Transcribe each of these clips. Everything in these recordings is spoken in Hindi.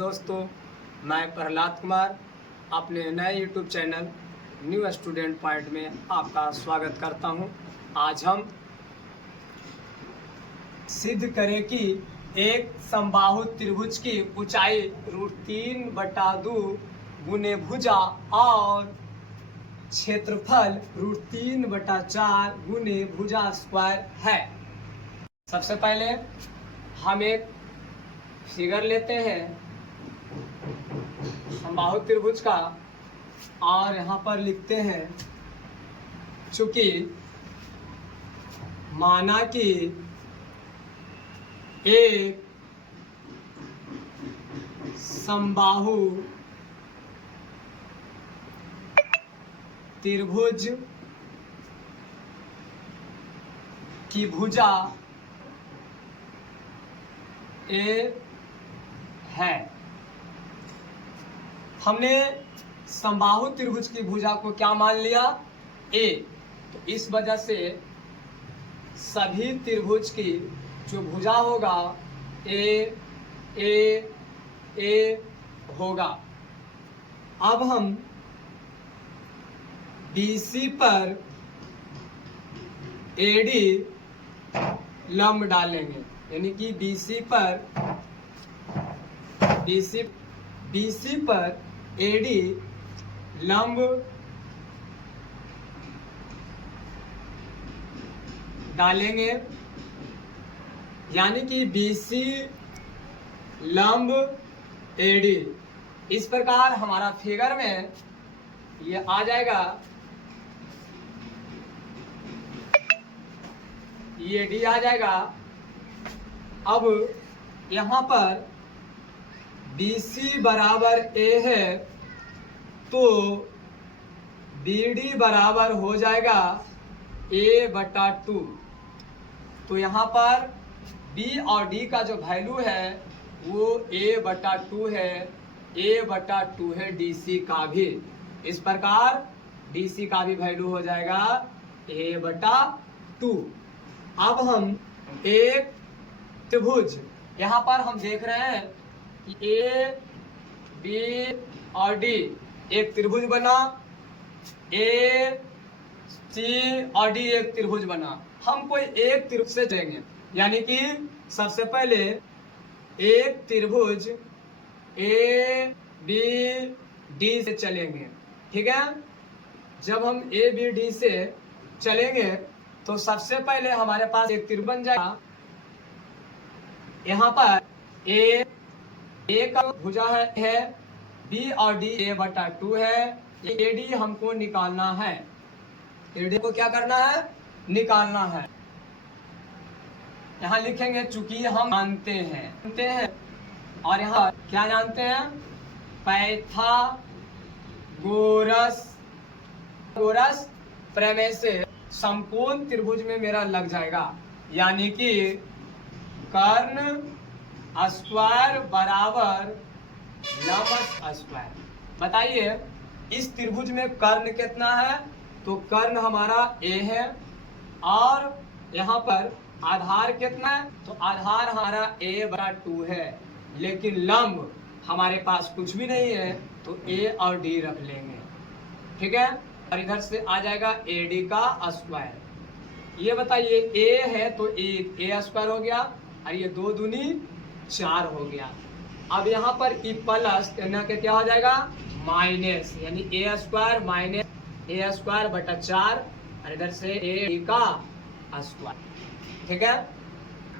दोस्तों, मैं प्रहलाद कुमार अपने नए YouTube channel new student point में आपका स्वागत करता हूं। आज हम सिद्ध करें कि एक समबाहु त्रिभुज की ऊंचाई √3/2 गुने भुजा और क्षेत्रफल √3/4 गुने भुजा स्क्वायर है। सबसे पहले हम एक फिगर लेते हैं समबाहु त्रिभुज का और यहाँ पर लिखते हैं, चूंकि माना कि एक समबाहु त्रिभुज की भुजा ए है। हमने समबाहु त्रिभुज की भुजा को क्या मान लिया? ए। तो इस वजह से सभी त्रिभुज की जो भुजा होगा ए ए ए होगा। अब हम BC पर AD लंब डालेंगे, यानी कि BC पर AD लंब डालेंगे, यानी कि BC लंब AD। इस प्रकार हमारा फिगर में ये आ जाएगा, ये D आ जाएगा। अब यहाँ पर BC बराबर A है तो BD बराबर हो जाएगा A/2। तो यहाँ पर B और D का जो वैल्यू है वो A/2 है, A/2 है DC का भी। इस प्रकार DC का भी वैल्यू हो जाएगा A/2। अब हम एक त्रिभुज, यहाँ पर हम देख रहे हैं कि A, B और D एक त्रिभुज बना, A, C और D एक त्रिभुज बना। हम कोई एक त्रिभुज से चलेंगे, यानी कि सबसे पहले एक त्रिभुज A, B, D से चलेंगे। ठीक है, जब हम A, B, D से चलेंगे तो सबसे पहले हमारे पास एक त्रिभुज बन जाएगा। यहाँ पर A का भुजा है, B और D A/2 है। AD हमको निकालना है, AD को क्या करना है? निकालना है। यहाँ लिखेंगे, चूंकि हम जानते हैं और यहाँ क्या जानते हैं? पाइथागोरस प्रमेय से समकोण त्रिभुज में मेरा लग जाएगा, यानी कि कर्ण स्क्वायर बराबर लंब स्क्वायर। बताइए इस त्रिभुज में कर्ण कितना है? तो कर्ण हमारा A है और यहाँ पर आधार कितना है? तो आधार हमारा A/2 है, लेकिन लंब हमारे पास कुछ भी नहीं है तो A और D रख लेंगे। ठीक है, और इधर से आ जाएगा AD का स्क्वायर। ये बताइए A है तो A स्क्वायर हो गया और ये 2 दूनी 4 हो गया। अब यहाँ पर ई प्लस क्या हो जाएगा? माइनस, यानी A स्क्वायर माइनस A स्क्वायर/4 और इधर से AD का स्क्वायर। ठीक है,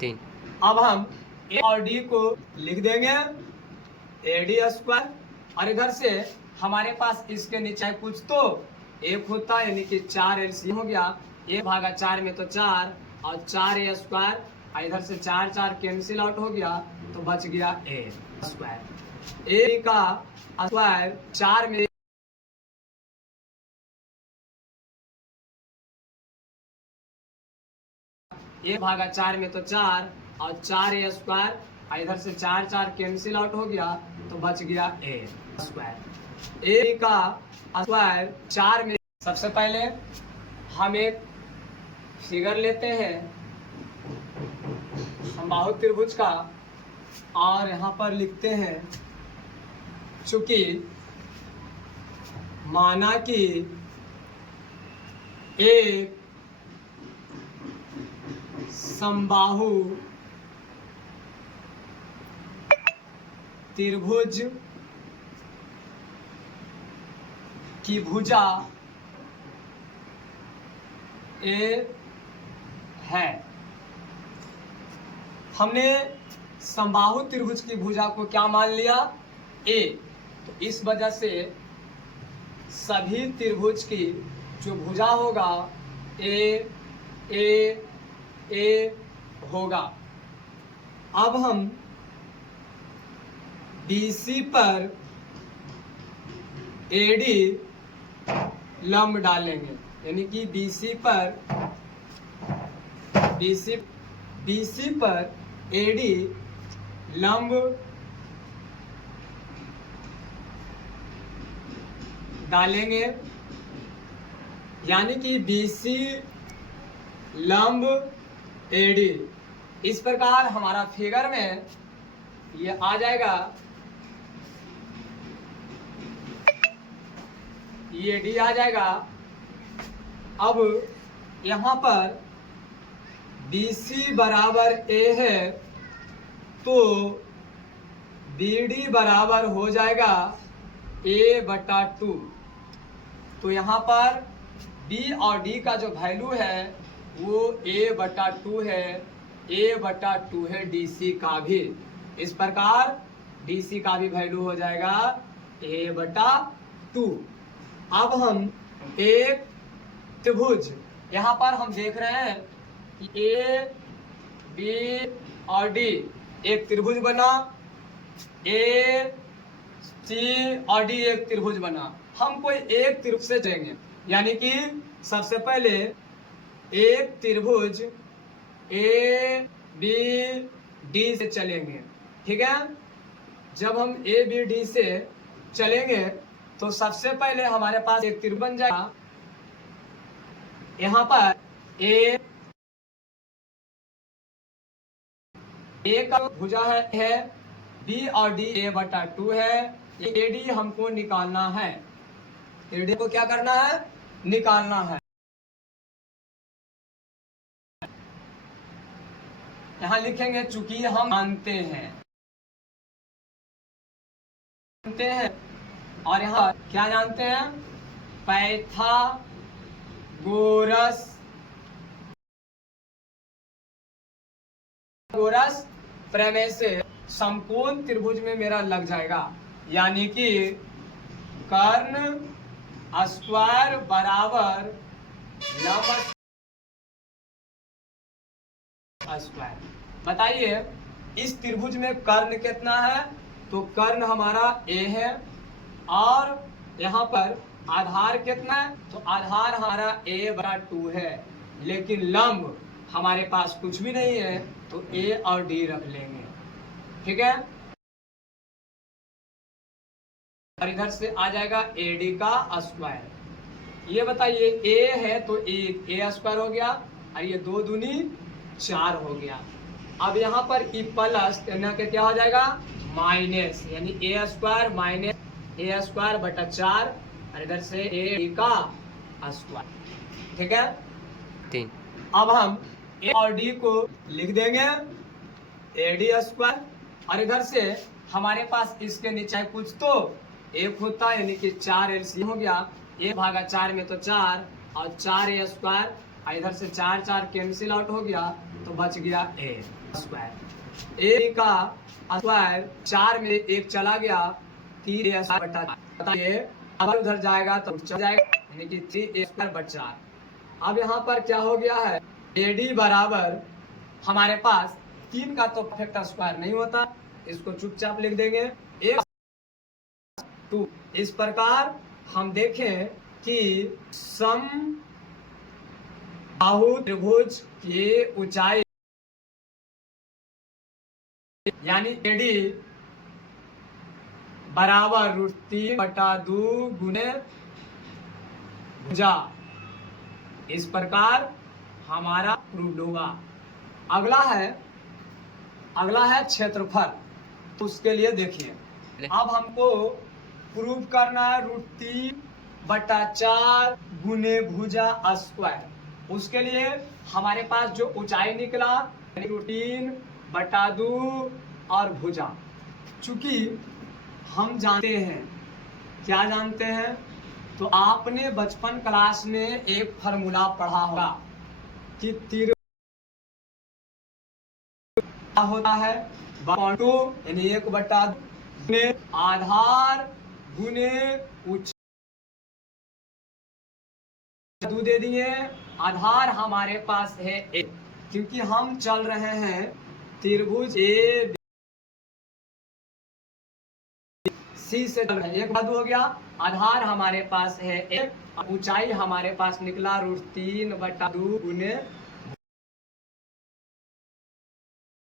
3। अब हम A और D को लिख देंगे AD स्क्वायर, और इधर से हमारे पास इसके नीचे कुछ तो 1 होता है, यानी कि 4 LCM हो गया। 1/4 में तो 4 और 4A स्क्वायर, इधर से 4 कैंसिल आउट हो गया तो बच गया A स्क्वायर। A का स्क्वायर 4 में A/4 में तो 4 और 4A स्क्वायर, इधर से 4 कैंसिल आउट हो गया तो बच गया A स्क्वायर। A का स्क्वायर 4 में। सबसे पहले हम एक फिगर लेते हैं समबाहु त्रिभुज का और यहाँ पर लिखते हैं चूंकि माना कि एक समबाहु त्रिभुज की भुजा ए है। हमने समबाहु त्रिभुज की भुजा को क्या मान लिया? ए। तो इस वजह से सभी त्रिभुज की जो भुजा होगा ए ए ए होगा। अब हम BC पर AD लंब डालेंगे, यानी कि BC पर AD लंब डालेंगे, यानी कि BC लंब AD। इस प्रकार हमारा फिगर में ये आ जाएगा, ये D आ जाएगा। अब यहाँ पर BC बराबर A है तो BD बराबर हो जाएगा A/2। तो यहाँ पर B और D का जो वैल्यू है वो A/2 है, A/2 है DC का भी। इस प्रकार DC का भी वैल्यू हो जाएगा A/2। अब हम एक त्रिभुज, यहाँ पर हम देख रहे हैं कि A, B और D एक त्रिभुज बना, A, C और D एक त्रिभुज बना। हम कोई एक त्रिभुज से जाएंगे, यानी कि सबसे पहले एक त्रिभुज A, B, D से चलेंगे, ठीक है। जब हम A, B, D से चलेंगे तो सबसे पहले हमारे पास एक त्रिभुज बन जाएगा। यहाँ पर A का भुजा है B और D A/2 है। AD हमको निकालना है, AD को क्या करना है? निकालना है। यहाँ लिखेंगे चूंकि हम जानते हैं और यहाँ क्या जानते हैं? पाइथागोरस प्रमेय से समकोण त्रिभुज में मेरा लग जाएगा, यानी कि कर्ण स्क्वायर बराबर लंब स्क्वायर। बताइए इस त्रिभुज में कर्ण कितना है? तो कर्ण हमारा A है और यहाँ पर आधार कितना है? तो आधार हमारा A/2 है, लेकिन लंब हमारे पास कुछ भी नहीं है तो A और D रख लेंगे, ठीक है। और इधर से आ जाएगा AD का स्क्वायर। ये बताइए A है तो A स्क्वायर हो गया और ये 2 दूनी 4 हो गया। अब यहाँ पर ई प्लस क्या हो जाएगा? माइनस, यानी A square minus A square बटा 4 और इधर से AD का स्क्वायर, ठीक है। 3। अब हम A और D को लिख देंगे AD स्क्वायर और इधर से हमारे पास इसके नीचे कुछ तो एक होता है, यानी कि 4 LCM हो गया। 1/4 में तो 4 और 4A स्क्वायर और इधर से 4 4 कैंसिल आउट हो गया तो बच गया A स्क्वायर। A का स्क्वायर 4 में 1 चला गया, 3A स्क्वायर बटा 4। बताइए अब उधर जाएगा तो चल जाएगा, यानी कि 3A स्क्वायर बटा 4। अब यहाँ पर क्या हो गया है? AD बराबर हमारे पास 3 का तो परफेक्ट स्क्वायर नहीं होता, इसको चुपचाप लिख देंगे 1/2। इस प्रकार हम देखें कि समबाहु त्रिभुज की ऊंचाई यानी AD बराबर √3/2 गुने भुजा। इस प्रकार हमारा प्रूव होगा। अगला है क्षेत्रफल। उसके लिए देखिए अब हमको प्रूव करना है √3/4 गुने भुजा स्क्वायर। उसके लिए हमारे पास जो ऊंचाई निकला √3/2 और भुजा। चूंकि हम जानते हैं, क्या जानते हैं, तो आपने बचपन क्लास में एक फार्मूला पढ़ा होगा कि तीर होता है 1/2 यानी 1/2 गुने आधार गुने ऊंचाई दे दिए। आधार हमारे पास है 1, क्योंकि हम चल रहे हैं त्रिभुज ए सी से चल रहे हैं। 1/2 हो गया, आधार हमारे पास है 1, ऊंचाई हमारे पास निकला √3/2 गुने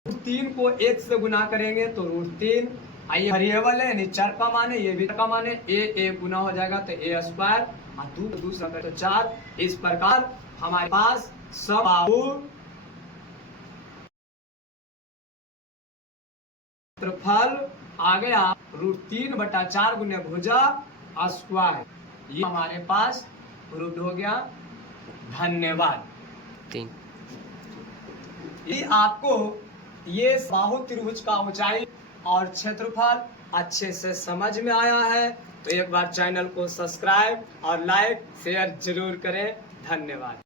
3 को 1 से गुना करेंगे तो √3। आइए वेरिएबल है, चर का मान है, ये भी चर का मान है, ए गुना हो जाएगा तो ए स्क्वायर और दूसरा तो 4। इस प्रकार हमारे पास समबाहु क्षेत्रफल आ गया √3/4 गुने भुजा स्क्वायर। ये हमारे पास प्रूव्ड हो गया। धन्यवाद। 3 ये आपको ये बाहु त्रिभुज का ऊंचाई और क्षेत्रफल अच्छे से समझ में आया है तो एक बार चैनल को सब्सक्राइब और लाइक शेयर जरूर करें। धन्यवाद।